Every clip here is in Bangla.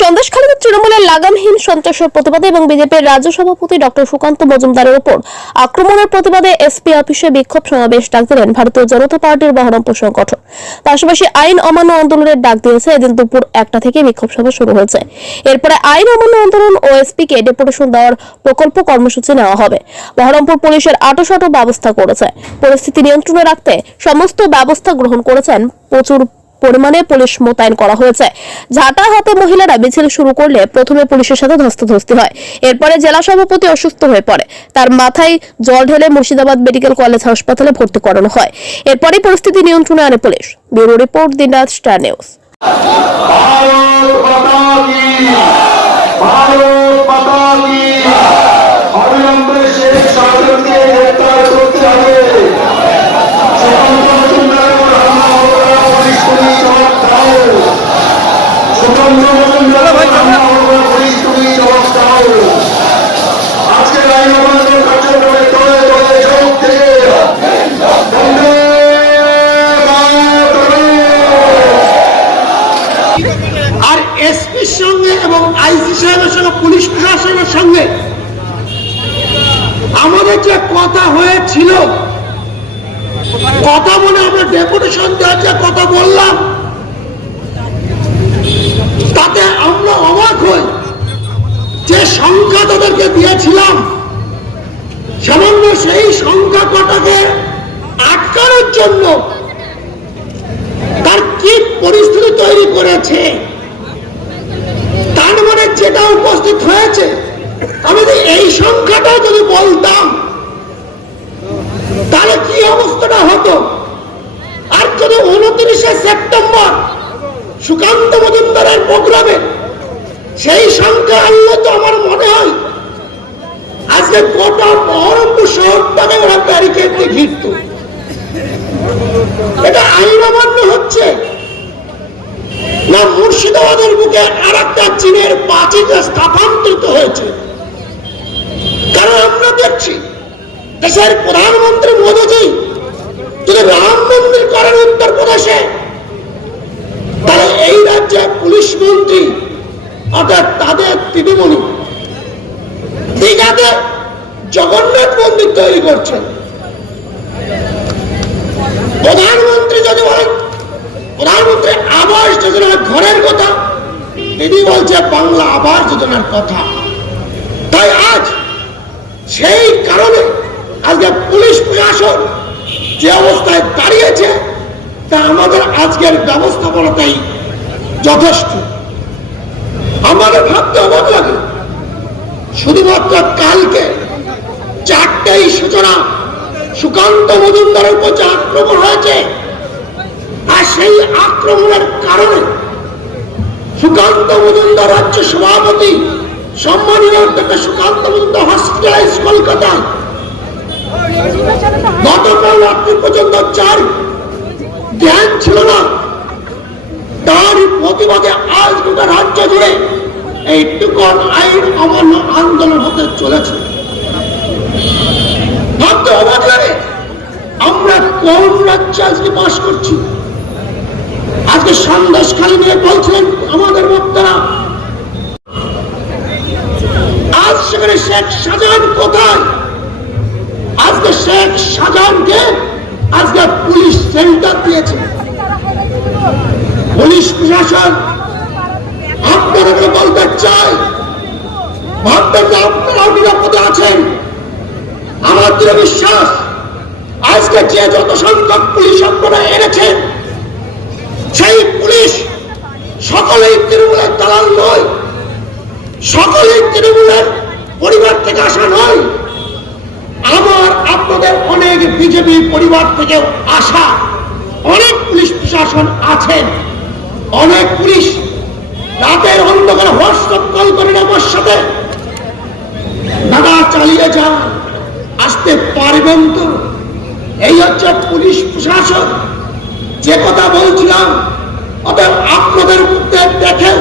সন্দেশখালীতে তৃণমূলের লাগামহীন সন্ত্রাসের প্রতিবাদে এবং বিজেপির রাজ্য সভাপতি ডক্টর সুকান্ত মজুমদারের উপর আক্রমণের প্রতিবাদে এসপি অফিসে বিক্ষোভ সমাবেশ ডাক দিলেন ভারতীয় জনতা পার্টির বহরমপুর সংগঠন। পাশাপাশি আইন অমান্য আন্দোলনের ডাক দিয়েছে। এদিন দুপুর 1টা থেকে বিক্ষোভ সভা শুরু হয়েছে। এরপরে আইন অমান্য আন্দোলন ও এসপিকে ডেপুটেশন দেওয়ার প্রকল্প কর্মসূচি নেওয়া হবে। বহরমপুর পুলিশের আঁটোসাঁটো ব্যবস্থা করেছে। পরিস্থিতি নিয়ন্ত্রণে রাখতে সমস্ত ব্যবস্থা গ্রহণ করেছেন। প্রচুর পরিমাণে পুলিশ মোতায়েন করা হয়েছে। ঝাঁটা হাতে মহিলারা মিছিল শুরু করলে প্রথমে পুলিশের সাথে ধস্তাধস্তি হয়। এরপরে জেলা সভাপতি অসুস্থ হয়ে পড়ে। তার মাথায় জল ঢেলে মুর্শিদাবাদ মেডিকেল কলেজ হাসপাতালে ভর্তি করানো হয়। এরপরই পরিস্থিতি নিয়ন্ত্রণে আনে পুলিশ। ব্যুরো রিপোর্ট, দিনরাত স্টার নিউজ। আর এসপির সঙ্গে এবং আইসি সাহেবের সঙ্গে পুলিশ প্রশাসনের সঙ্গে আমাদের যে কথা হয়েছিল, কথা বলে আমরা ডেপুটেশন দেওয়ার যে কথা বললাম, তাতে আমরা অবাক হই। যে সংখ্যা তাদেরকে দিয়েছিলাম, সামান্য সেই সংখ্যা কটাকে আটকানোর জন্য তার কি পরিস্থিতি তৈরি করেছে। তার মানে যেটা উপস্থিত হয়েছে, আমি যদি এই সংখ্যাটা যদি বলতাম তাহলে কি অবস্থাটা হতো। আর যদি 29শে সেপ্টেম্বর সুকান্ত মজুমদারের প্রোগ্রামে সেই সংখ্যা আনলে তো আমার মনে হয় আজকে গোটা বহরমপুর শহরটাকে ওরা ব্যারিকেড দিয়ে ঘিরত। এটা আইন অমান্য হচ্ছে না মুর্শিদাবাদের বুকে আর একটা চীনের প্রাচীরে স্থানান্তরিত হয়েছে। কারণ আমরা দেখছি দেশের প্রধানমন্ত্রী মোদীজি যদি রাম মন্দির করেন উত্তরপ্রদেশে, তাহলে এই রাজ্যে পুলিশ মন্ত্রী অর্থাৎ তাদের দিদিমণি দীঘাতে জগন্নাথ মন্দির তৈরি করছেন। প্রধানমন্ত্রী যদি বলেন প্রধানমন্ত্রী আবাস যোজনার ঘরের কথা, দিদি বলছে বাংলা আবাস যোজনার কথা। তাই আজ সেই কারণে আজকে পুলিশ প্রশাসন যে অবস্থায় দাঁড়িয়েছে, তা আমাদের আজকের ব্যবস্থাপনাটাই যথেষ্ট। আমাদের ভাবতে অবাক লাগে, শুধুমাত্র কালকে 4টেই সূচনা সুকান্ত মজুমদারের উপর যে আক্রমণ হয়েছে, আর সেই আক্রমণের কারণে সুকান্ত মজুমদার রাজ্য সভাপতি সম্মানীয় সুকান্ত মজুমদার হসপিটালাইজ কলকাতায় গতকাল রাত্রি পর্যন্ত যার জ্ঞান ছিল না, তার প্রতিবাদে আজ গোটা রাজ্য জুড়ে এই টুকন আইন অমান্য আন্দোলন হতে চলেছে। ভাবতে অবাক লাগে, আমরা কোন রাজ্যে আজকে বাস করছি। আজকে সন্দেশখালী নিয়ে বলছিলেন আমাদের বক্তারা, আজ সেখানে শেখ শাহজাহান কোথায়? আজকে শেখ শাহজাহানকে আজকে পুলিশ সেন্টার দিয়েছে। পুলিশ প্রশাসন আপনাদেরকে বলতে চাই, ভাববেন যে আপনারাও নিরাপদে আছেন। আমার দৃঢ় বিশ্বাস, আজকে যে যত সংখ্যক পুলিশ আপনারা এনেছেন, সেই পুলিশ সকলেই তৃণমূলের দালাল নয়, সকলেই তৃণমূলের পরিবার থেকে আসা নয়। আমার আপনাদের অনেক বিজেপি পরিবার থেকে আসা অনেক পুলিশ প্রশাসন আছেন। অনেক পুলিশ রাতের অন্ধকারে হোয়াটসঅ্যাপ কল করেন আমার সাথে, দাদা চালিয়ে যান, আসতে পারবেন তো? এই হচ্ছে পুলিশ প্রশাসন। যে কথা বলছিলাম, অতএব আপনাদের মধ্যে দেখেও,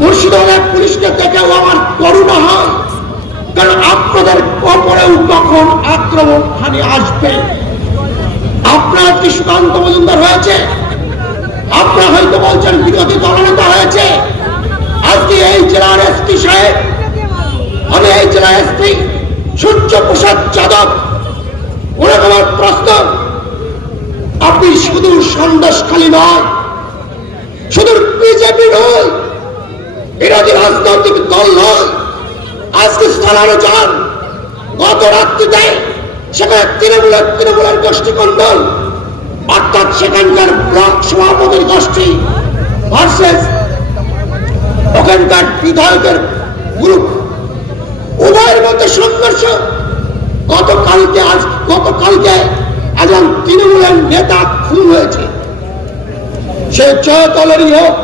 মুর্শিদাবাদের পুলিশকে দেখেও আমার করুণা হয়। কারণ আপনাদের কবরেও তখন আক্রমণ হানি আসবে। আপনার কি সুকান্ত মজুমদার হয়েছে, আপনারা হয়তো বলছেন বিরোধী দলনেতা হয়েছে, নয়, বিরোধী রাজনৈতিক দল নয়। আজকে স্থানানো যান গত রাত্রিতে সেখানে তৃণমূলের গোষ্ঠী কন্দল, অর্থাৎ সেখানকার ব্লক সভাপতির গোষ্ঠী ভার্সেস ওখানকার বিধায়কের গ্রুপ, উভয়ের মধ্যে সংঘর্ষ। গতকালকে একজন তৃণমূলের নেতা খুন হয়েছে, সে জয় দলেরই হোক।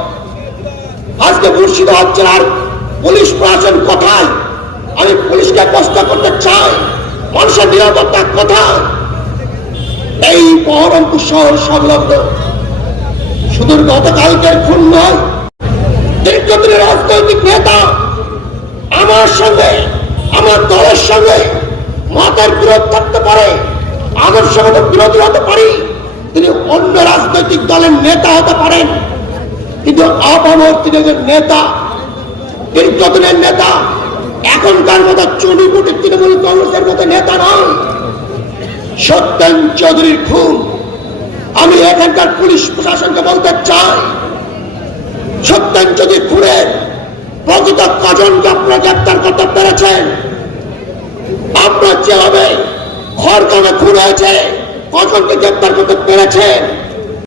আজকে মুর্শিদাবাদ জেলার পুলিশ প্রশাসন কোথায়? আমি পুলিশকে প্রশ্ন করতে চাই, মানুষের নিরাপত্তা কোথায়? এই বহরমপুর শহর সংলগ্ন শুধু গতকালকের খুন নয়, দীর্ঘদিনের রাজনৈতিক নেতা আমার সঙ্গে, আমার দলের সঙ্গে মতের বিরোধ থাকতে পারে, আদর্শগত বিরোধী হতে পারে, তিনি অন্য রাজনৈতিক দলের নেতা হতে পারেন, কিন্তু আপামর তিনি একজন নেতা, দীর্ঘদিনের নেতা। এখনকার মতো চুনিপুটি তৃণমূল কংগ্রেসের মতো নেতা নয়। সত্যেন চৌধুরীর খুন, আমি এখানকার পুলিশ প্রশাসনকে বলতে চাই, সত্যেন চৌধুরী খুনের প্রকৃত কজনকে আপনারা গ্রেপ্তার করতে পেরেছেন? আপনার যেভাবে খড়গ্রামে খুন হয়েছে কজনকে গ্রেপ্তার করতে পেরেছেন?